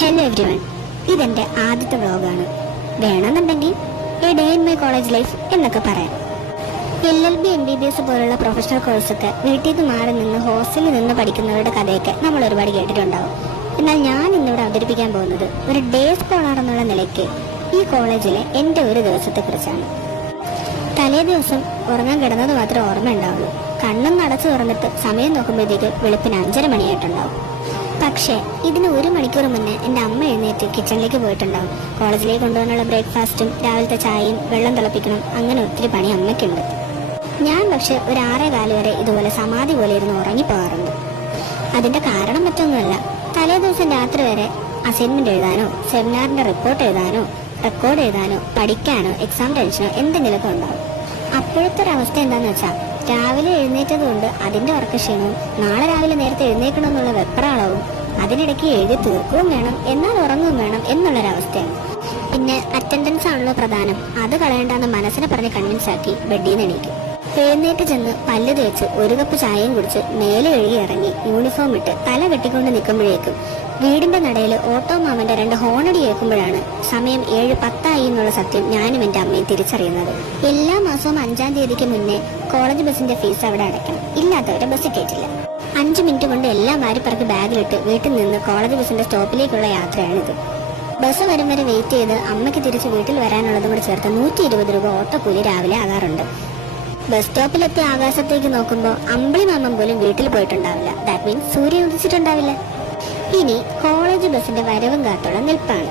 Hello everyone, ഇതെന്റെ ആദ്യത്തെ വ്ലോഗാണ്. വേണമെന്നുണ്ടെങ്കിൽ A day in my college life എന്നൊക്കെ പറയാം. LLB MBBS പോലുള്ള പ്രൊഫഷണൽ കോഴ്സൊക്കെ വീട്ടിൽ നിന്ന് മാറി നിന്ന് ഹോസ്റ്റലിൽ നിന്ന് പഠിക്കുന്നവരുടെ കഥയൊക്കെ നമ്മൾ ഒരുപാട് കേട്ടിട്ടുണ്ടാവും. എന്നാൽ ഞാൻ ഇന്നിവിടെ അവതരിപ്പിക്കാൻ പോകുന്നത് ഒരു ഡേ സ്കോളർ എന്നുള്ള നിലയ്ക്ക് ഈ കോളേജിലെ എൻ്റെ ഒരു ദിവസത്തെ കുറിച്ചാണ്. തലേ ദിവസം ഉറങ്ങാൻ കിടന്നത് മാത്രമേ ഓർമ്മ ഉണ്ടാവുള്ളൂ. കണ്ണും അടച്ചു തുറന്നിട്ട് സമയം നോക്കുമ്പോഴത്തേക്ക് വെളുപ്പിന് 5:30 മണിയായിട്ടുണ്ടാവും. പക്ഷേ ഇതിന് 1 മണിക്കൂർ മുന്നേ എൻ്റെ അമ്മ എഴുന്നേറ്റ് കിച്ചണിലേക്ക് പോയിട്ടുണ്ടാവും. കോളേജിലേക്ക് കൊണ്ടുപോകാനുള്ള ബ്രേക്ക്ഫാസ്റ്റും രാവിലത്തെ ചായയും വെള്ളം തിളപ്പിക്കണം, അങ്ങനെ ഒത്തിരി പണി അമ്മയ്ക്കുണ്ട്. ഞാൻ പക്ഷെ ഒരു 6:15 വരെ ഇതുപോലെ സമാധി പോലെ ഇരുന്ന് ഉറങ്ങിപ്പോകാറുണ്ട്. അതിൻ്റെ കാരണം മറ്റൊന്നുമല്ല, തലേ ദിവസം രാത്രി വരെ അസൈൻമെന്റ് എഴുതാനോ സെമിനാറിന്റെ റിപ്പോർട്ട് എഴുതാനോ റെക്കോർഡ് എഴുതാനോ പഠിക്കാനോ എക്സാം ടെൻഷനോ എന്തെങ്കിലുമൊക്കെ ഉണ്ടാവും. അപ്പോഴത്തെ ഒരു അവസ്ഥ എന്താന്ന് വെച്ചാൽ രാവിലെ എഴുന്നേറ്റത് കൊണ്ട് അതിന്റെ ഉറക്ക ക്ഷീണവും നാളെ രാവിലെ നേരത്തെ എഴുന്നേക്കണമെന്നുള്ള വെപ്രാളവും അതിനിടയ്ക്ക് എഴുതി തീർക്കുകയും വേണം എന്നാൽ ഉറങ്ങുകയും വേണം എന്നുള്ളൊരവസ്ഥയാണ്. പിന്നെ അറ്റൻഡൻസ് ആണല്ലോ പ്രധാനം, അത് കളയണ്ടെന്ന് മനസ്സിനെ പറഞ്ഞ് കൺവിൻസ് ആക്കി ബെഡിൽ നിന്ന് എണീക്കും. എഴുന്നേറ്റ് ചെന്ന് പല്ല് തേച്ച് 1 കപ്പ് ചായയും കുടിച്ച് മേലെ കഴുകി ഇറങ്ങി യൂണിഫോം ഇട്ട് തല കെട്ടിക്കൊണ്ട് നിൽക്കുമ്പോഴേക്കും വീടിന്റെ നടയിൽ ഓട്ടോ മാമന്റെ 2 ഹോണടി കേൾക്കുമ്പോഴാണ് സമയം 7:10 എന്നുള്ള സത്യം ഞാനും എൻ്റെ അമ്മയും തിരിച്ചറിയുന്നത്. എല്ലാ മാസവും 5-ാം തീയതിക്ക് മുന്നേ കോളേജ് ബസിന്റെ ഫീസ് അവിടെ അടയ്ക്കണം, ഇല്ലാത്തവരെ ബസ് കയറ്റില്ല. 5 മിനിറ്റ് കൊണ്ട് എല്ലാം വാരിപ്പറക്കി ബാഗിലിട്ട് വീട്ടിൽ നിന്ന് കോളേജ് ബസിന്റെ സ്റ്റോപ്പിലേക്കുള്ള യാത്രയാണിത്. ബസ് വരും വരെ വെയിറ്റ് ചെയ്ത് അമ്മയ്ക്ക് തിരിച്ച് വീട്ടിൽ വരാനുള്ളതും കൂടി ചേർത്ത് 120 രൂപ ഓട്ടോ കൂലി രാവിലെ ആകാറുണ്ട്. ബസ് സ്റ്റോപ്പിലെത്തി ആകാശത്തേക്ക് നോക്കുമ്പോൾ അമ്പിളി മാമൻ പോലും വീട്ടിൽ പോയിട്ടുണ്ടാവില്ല. ദാറ്റ് മീൻസ് സൂര്യൻ ഉദിച്ചിട്ടുണ്ടാവില്ല. ഇനി കോളേജ് ബസിന്റെ വരവും കാത്തുള്ള നിൽപ്പാണ്.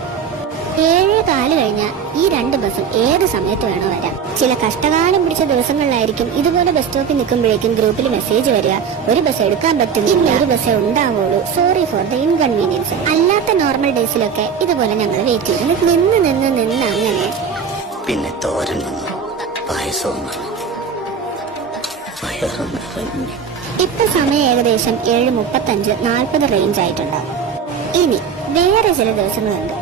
7:15 കഴിഞ്ഞാൽ ഈ 2 ബസ്സും ഏത് സമയത്ത് വേണോ വരാം. ചില കഷ്ടകാലം പിടിച്ച ദിവസങ്ങളിലായിരിക്കും ഇതുപോലെ ബസ് സ്റ്റോപ്പിൽ നിൽക്കുമ്പോഴേക്കും ഗ്രൂപ്പിൽ മെസ്സേജ് വരിക, ഒരു ബസ് എടുക്കാൻ പറ്റുന്നില്ല, ഒരു ബസ്സേ ഉണ്ടാവുള്ളൂ, സോറി ഫോർ ദ ഇൻകൺവീനിയൻസ്. അല്ലാത്ത നോർമൽ ഡേയ്സിലൊക്കെ ഇതുപോലെ ഞങ്ങൾ വെയിറ്റ് ചെയ്ത് നിന്ന് അങ്ങനെ പിന്നെ തോരൻ വന്നു, പായസവും വന്നു. ഇപ്പൊ സമയം ഏകദേശം 7:35-40 റേഞ്ച് ആയിട്ടുണ്ടാവും. ഇനി വേറെ ചില ദിവസങ്ങളുണ്ട്.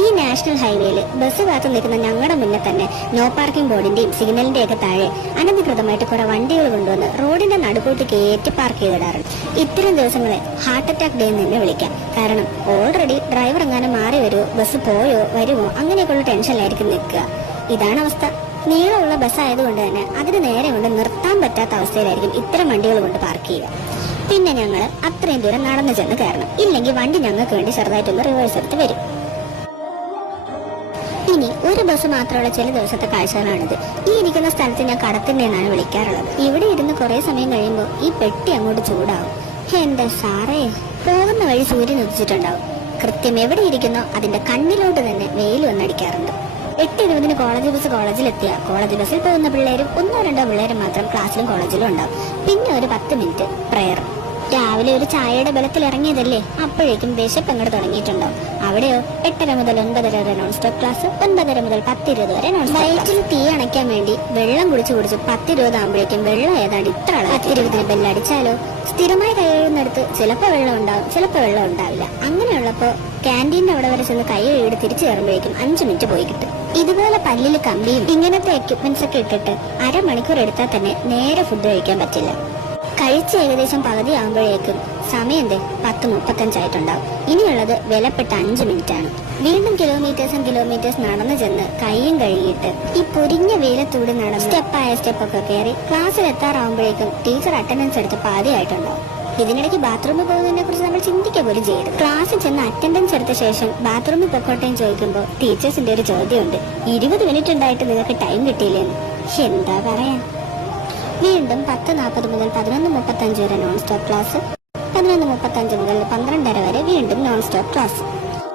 ഈ നാഷണൽ ഹൈവേയിൽ ബസ് കാത്തു നിൽക്കുന്ന ഞങ്ങളുടെ മുന്നേ തന്നെ നോ പാർക്കിംഗ് ബോർഡിന്റെയും സിഗ്നലിന്റെ ഒക്കെ താഴെ അനധികൃതമായിട്ട് കുറെ വണ്ടികൾ കൊണ്ടുവന്ന് റോഡിന്റെ നടുക്കോട്ട് കയറ്റി പാർക്ക് ചെയ്തിടാറുണ്ട്. ഇത്തരം ദിവസങ്ങളെ ഹാർട്ട് അറ്റാക്ക് ഡേ എന്ന് തന്നെ വിളിക്കാം. കാരണം ഓൾറെഡി ഡ്രൈവർ എങ്ങാനും മാറി വരുമോ, ബസ് പോയോ വരുമോ അങ്ങനെയൊക്കെയുള്ള ടെൻഷനിലായിരിക്കും നിൽക്കുക. ഇതാണ് അവസ്ഥ. നീളമുള്ള ബസ് ആയതുകൊണ്ട് തന്നെ അതിന് നേരെ കൊണ്ട് നിർത്താൻ പറ്റാത്ത അവസ്ഥയിലായിരിക്കും ഇത്തരം വണ്ടികൾ കൊണ്ട് പാർക്ക് ചെയ്യുക. പിന്നെ ഞങ്ങൾ അത്രയും ദൂരം നടന്നു ചെന്ന് കയറണം, ഇല്ലെങ്കിൽ വണ്ടി ഞങ്ങൾക്ക് വേണ്ടി ചെറുതായിട്ടൊന്ന് റിവേഴ്സ് എടുത്ത് വരും. ഇനി ഒരു ബസ് മാത്രമുള്ള ചില ദിവസത്തെ കാഴ്ചകളാണിത്. ഈ ഇരിക്കുന്ന സ്ഥലത്ത് ഞാൻ കടത്തിന്റെ എന്നാണ് വിളിക്കാറുള്ളത്. ഇവിടെ ഇരുന്ന് കുറെ സമയം കഴിയുമ്പോൾ ഈ പെട്ടി അങ്ങോട്ട് ചൂടാവും. എന്റെ സാറേ, പോകുന്ന വഴി സൂര്യൻ ഉദിച്ചിട്ടുണ്ടാവും. കൃത്യം എവിടെ ഇരിക്കുന്നോ അതിന്റെ കണ്ണിലോട്ട് തന്നെ വെയിൽ വന്നടിക്കാറുണ്ട്. 8:20 കോളേജിലെത്തിയ കോളേജ് ബസ്സിൽ പോകുന്ന പിള്ളേരും 1-2 പിള്ളേരും മാത്രം ക്ലാസ്സിലും കോളേജിലും ഉണ്ടാവും. പിന്നെ ഒരു 10 മിനിറ്റ് പ്രയർ. രാവിലെ ഒരു ചായയുടെ ബലത്തിൽ ഇറങ്ങിയതല്ലേ, അപ്പോഴേക്കും വിശപ്പ് അങ്ങോട്ട് തുടങ്ങിയിട്ടുണ്ടാവും. അവിടെയോ 8:30 മുതൽ 9:30 വരെ നോൺ സ്റ്റോപ്പ് ക്ലാസ്, 9:30 മുതൽ 10:20 വരെ നോൺ സ്റ്റോപ്പ്. വയറ്റിൽ തീ അണയ്ക്കാൻ വേണ്ടി വെള്ളം കുടിച്ച് 10:20 ആകുമ്പോഴേക്കും വെള്ളം ഏതാണ്ട് ഇത്ര 10:20 ബെല്ലടിച്ചാലോ. സ്ഥിരമായി കൈ കഴുകുന്നിടത്ത് ചിലപ്പോൾ വെള്ളം ഉണ്ടാവും, ചിലപ്പോൾ വെള്ളം ഉണ്ടാവില്ല. അങ്ങനെയുള്ളപ്പോ ക്യാൻറ്റീൻ്റെ അവിടെ വരെ ചെന്ന് കൈ കഴുകി തിരിച്ചു കയറുമ്പോഴേക്കും 5 മിനിറ്റ് പോയി കിട്ടും. ഇതുപോലെ പല്ലിൽ കമ്പിയും ഇങ്ങനത്തെ എക്യുപ്മെന്റ്സ് ഒക്കെ ഇട്ടിട്ട് 1/2 മണിക്കൂർ എടുത്താൽ തന്നെ നേരെ ഫുഡ് കഴിക്കാൻ പറ്റില്ല. കഴിച്ച് ഏകദേശം പകുതി ആകുമ്പോഴേക്കും സമയം 10:35 ആയിട്ടുണ്ടാവും. ഇനിയുള്ളത് വിലപ്പെട്ട 5 മിനിറ്റ് ആണ്. വീണ്ടും കിലോമീറ്റേഴ്സ് നടന്നു ചെന്ന് കൈയും കഴുകിയിട്ട് ഈ പൊരിഞ്ഞ വെയിലത്തൂടെ നടന്ന് സ്റ്റെപ്പൊക്കെ കയറി ക്ലാസ്സിൽ എത്താറാവുമ്പോഴേക്കും ടീച്ചർ അറ്റൻഡൻസ് എടുത്ത് പാതിയായിട്ടുണ്ടാവും. ഇതിനിടയ്ക്ക് ബാത്റൂമിൽ പോകുന്നതിനെ കുറിച്ച് നമ്മൾ ചിന്തിക്കുക പോലും ചെയ്യരുത്. ക്ലാസ്സിൽ ചെന്ന് അറ്റൻഡൻസ് എടുത്ത ശേഷം ബാത്റൂമിൽ പൊക്കോട്ടേന്ന് ചോദിക്കുമ്പോൾ ടീച്ചേഴ്സിന്റെ ഒരു ചോദ്യമുണ്ട്, 20 മിനിറ്റ് ഉണ്ടായിട്ട് നിങ്ങൾക്ക് ടൈം കിട്ടിയില്ലെന്ന്. എന്താ പറയാ. വീണ്ടും 10:40 മുതൽ 11:35 വരെ നോൺ സ്റ്റോപ്പ് ക്ലാസ്, 11:35 മുതൽ 12:30 വരെ വീണ്ടും നോൺ സ്റ്റോപ്പ് ക്ലാസ്.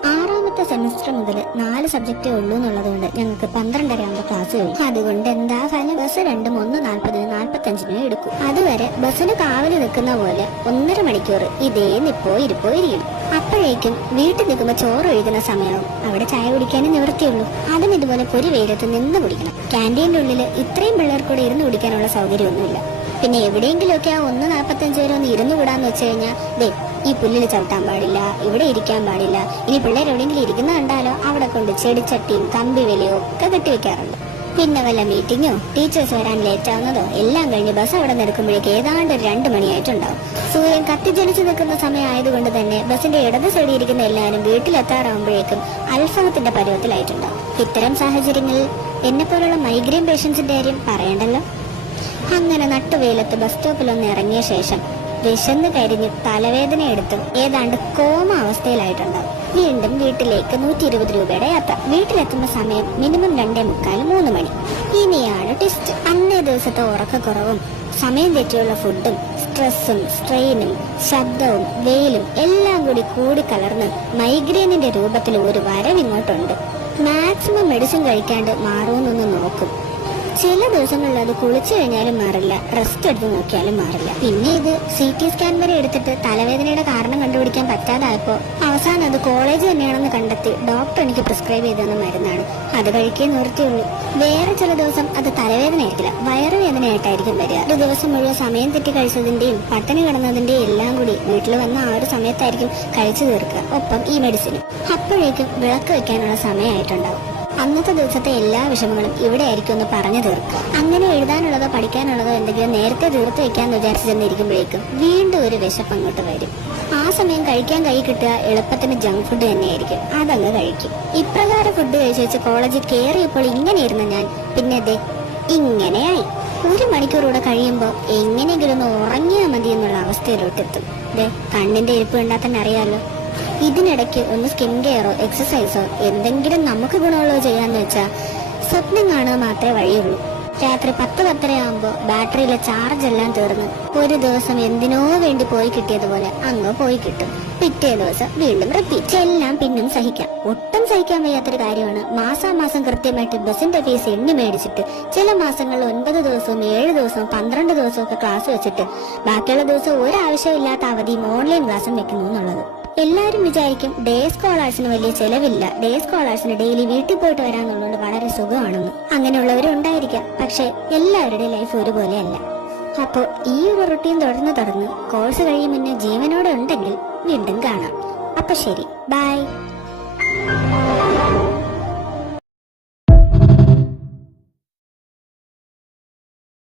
6ാമത്തെ സെമിസ്റ്റർ മുതൽ 4 സബ്ജക്റ്റേ ഉള്ളൂ എന്നുള്ളതുകൊണ്ട് ഞങ്ങൾക്ക് 12:30 ആകുമ്പോൾ ക്ലാസ് കഴിയും. അതുകൊണ്ട് എന്താ ഫലം, ബസ് 1:40-45 എടുക്കും. അതുവരെ ബസ്സിന് കാവല് നിൽക്കുന്ന പോലെ 1.5 മണിക്കൂർ ഇതേ നിപ്പോ ഇരിപ്പോ ഇരിക്കണം. അപ്പോഴേക്കും വീട്ടിൽ നിൽക്കുമ്പോൾ ചോറ് ഒഴുകുന്ന സമയവും അവിടെ ചായ കുടിക്കാനും നിവൃത്തിയുള്ളൂ. അതും ഇതുപോലെ പൊരി വെയിലത്ത് നിന്ന് കുടിക്കണം. ക്യാൻറ്റീൻ്റെ ഉള്ളിൽ ഇത്രയും പിള്ളേർക്കൂടെ ഇരുന്ന് കുടിക്കാനുള്ള സൗകര്യമൊന്നുമില്ല. പിന്നെ എവിടെയെങ്കിലുമൊക്കെ ആ 1:45 വരെ ഒന്ന് ഇരുന്ന് കൂടാന്ന് വെച്ച് കഴിഞ്ഞാൽ ഈ പുല്ലിൽ ചവിട്ടാൻ പാടില്ല, ഇവിടെ ഇരിക്കാൻ പാടില്ല. ഇനി പിള്ളേർ എവിടെയെങ്കിലും ഇരിക്കുന്ന കണ്ടാലോ അവിടെ കൊണ്ട് ചെടിച്ചട്ടിയും കമ്പി വിലയോ ഒക്കെ കെട്ടിവെക്കാറുണ്ട്. പിന്നെ വല്ല മീറ്റിങ്ങോ ടീച്ചേഴ്സ് വരാൻ ലേറ്റ് ആവുന്നതോ എല്ലാം കഴിഞ്ഞ് ബസ് അവിടെ നിൽക്കുമ്പോഴേക്ക് ഏതാണ്ട് 2 മണിയായിട്ടുണ്ടാവും. സൂര്യൻ കത്തിജ്വലിച്ചു നിൽക്കുന്ന സമയമായതുകൊണ്ട് തന്നെ ബസിന്റെ ഇടത് സൈഡിൽ ഇരിക്കുന്ന എല്ലാവരും വീട്ടിലെത്താറാവുമ്പോഴേക്കും അൽഫാമത്തിന്റെ പരുവത്തിലായിട്ടുണ്ടാവും. ഇത്തരം സാഹചര്യങ്ങളിൽ എന്നെ പോലുള്ള മൈഗ്രെയിൻ പേഷ്യൻസിന്റെ കാര്യം പറയണ്ടല്ലോ. അങ്ങനെ നട്ടുവെയിലത്ത് ബസ് സ്റ്റോപ്പിലൊന്ന് ഇറങ്ങിയ ശേഷം വിശന്ന് കരിഞ്ഞ് തലവേദന എടുത്തും ഏതാണ്ട് കോമ അവസ്ഥയിലായിട്ടുണ്ടാവും. വീണ്ടും വീട്ടിലേക്ക് 120 രൂപയുടെ യാത്ര. വീട്ടിലെത്തുന്ന സമയം മിനിമം 2:45-3 മണി. ഇനിയാണ് ട്വിസ്റ്റ്. അന്നേ ദിവസത്തെ ഉറക്കക്കുറവും സമയം തെറ്റിയുള്ള ഫുഡും സ്ട്രെസ്സും സ്ട്രെയിനും ശബ്ദവും വെയിലും എല്ലാം കൂടി കലർന്ന് മൈഗ്രെയിനിന്റെ രൂപത്തിൽ ഒരു വരവിങ്ങോട്ടുണ്ട്. മാക്സിമം മെഡിസിൻ കഴിക്കാണ്ട് മാറുമെന്നൊന്ന് നോക്കും. ചില ദിവസങ്ങളിൽ അത് കുളിച്ചു കഴിഞ്ഞാലും മാറില്ല, റെസ്റ്റ് എടുത്ത് നോക്കിയാലും മാറില്ല. പിന്നെ ഇത് CT സ്കാൻ വരെ എടുത്തിട്ട് തലവേദനയുടെ കാരണം കണ്ടുപിടിക്കാൻ പറ്റാതായപ്പോ അവസാനം അത് കോളേജ് തന്നെയാണെന്ന് കണ്ടെത്തി ഡോക്ടർ എനിക്ക് പ്രിസ്ക്രൈബ് ചെയ്തെന്ന മരുന്നാണ്. അത് കഴിക്കേ നിർത്തിയുള്ളൂ. വേറെ ചില ദിവസം അത് തലവേദന ആയിരിക്കില്ല, വയറുവേദനയായിട്ടായിരിക്കും വരിക. ഒരു ദിവസം മുഴുവൻ സമയം തെറ്റി കഴിച്ചതിന്റെയും പട്ടിണി കിടന്നതിന്റെയും എല്ലാം കൂടി വീട്ടിൽ വന്ന ആ ഒരു സമയത്തായിരിക്കും കഴിച്ചു തീർക്കുക, ഒപ്പം ഈ മെഡിസിനും. അപ്പോഴേക്കും വിളക്ക് വെക്കാനുള്ള സമയമായിട്ടുണ്ടാവും. അന്നത്തെ ദിവസത്തെ എല്ലാ വിഷമങ്ങളും ഇവിടെ ആയിരിക്കും ഒന്ന് പറഞ്ഞു തീർക്കുക. അങ്ങനെ എഴുതാനുള്ളതോ പഠിക്കാനുള്ളതോ എന്തെങ്കിലും നേരത്തെ തീർത്ത് വെക്കാന്ന് വിചാരിച്ചു ചെന്നിരിക്കുമ്പോഴേക്കും വീണ്ടും ഒരു വിശപ്പ് അങ്ങോട്ട് വരും. ആ സമയം കഴിക്കാൻ കൈ കിട്ടുക എളുപ്പത്തിന് ജങ്ക് ഫുഡ് തന്നെയായിരിക്കും. അതങ്ങ് കഴിക്കും. ഇപ്രകാരം ഫുഡ് കഴിച്ചു വെച്ച് കോളേജിൽ കയറിയപ്പോൾ ഇങ്ങനെ ഇരുന്ന ഞാൻ പിന്നെ ഇങ്ങനെയായി. 1 മണിക്കൂറൂടെ കഴിയുമ്പോൾ എങ്ങനെയെങ്കിലും ഒന്ന് ഉറങ്ങിയാൽ മതി എന്നുള്ള അവസ്ഥയിലോട്ടെത്തും. കണ്ണിന്റെ ഇരിപ്പ് കണ്ടാൽ തന്നെ അറിയാലോ. ഇതിനിടയ്ക്ക് ഒന്ന് സ്കിൻ കെയറോ എക്സസൈസോ എന്തെങ്കിലും നമുക്ക് ഗുണമുള്ളോ ചെയ്യാന്ന് വെച്ചാൽ സ്വപ്നം കാണുക മാത്രമേ വഴിയുള്ളൂ. രാത്രി 10-10:30 ആകുമ്പോൾ ബാറ്ററിയിലെ ചാർജ് എല്ലാം തീർന്ന് ഒരു ദിവസം എന്തിനോ വേണ്ടി പോയി കിട്ടിയതുപോലെ അങ്ങ് പോയി കിട്ടും. പിറ്റേ ദിവസം വീണ്ടും റിപ്പീറ്റ്. എല്ലാം പിന്നും സഹിക്കാം. ഒട്ടും സഹിക്കാൻ വയ്യാത്തൊരു കാര്യമാണ് മാസാമാസം കൃത്യമായിട്ട് ബസിന്റെ ഫീസ് എണ്ണി മേടിച്ചിട്ട് ചില മാസങ്ങളിൽ 9 ദിവസവും 7 ദിവസവും 12 ദിവസവും ഒക്കെ ക്ലാസ് വെച്ചിട്ട് ബാക്കിയുള്ള ദിവസം ഒരാവശ്യമില്ലാത്ത അവധിയും ഓൺലൈൻ ക്ലാസ്സും വെക്കുന്നു എന്നുള്ളത്. എല്ലാരും വിചാരിക്കും ഡേ സ്കോളേഴ്സിന് വലിയ ചെലവില്ല, ഡേ സ്കോളേഴ്സിന് ഡെയിലി വീട്ടിൽ പോയിട്ട് വരാന്നുള്ളത് വളരെ സുഖമാണെന്ന്. അങ്ങനെയുള്ളവരും ഉണ്ടായിരിക്കാം. പക്ഷെ എല്ലാവരുടെയും ലൈഫ് ഒരുപോലെയല്ല. അപ്പോൾ ഈ ഒരു റുട്ടീൻ തുടർന്ന് കോഴ്സ് കഴിയും മുന്നേ ജീവനോടെ ഉണ്ടെങ്കിൽ വീണ്ടും കാണാം. അപ്പൊ ശരി, ബൈ.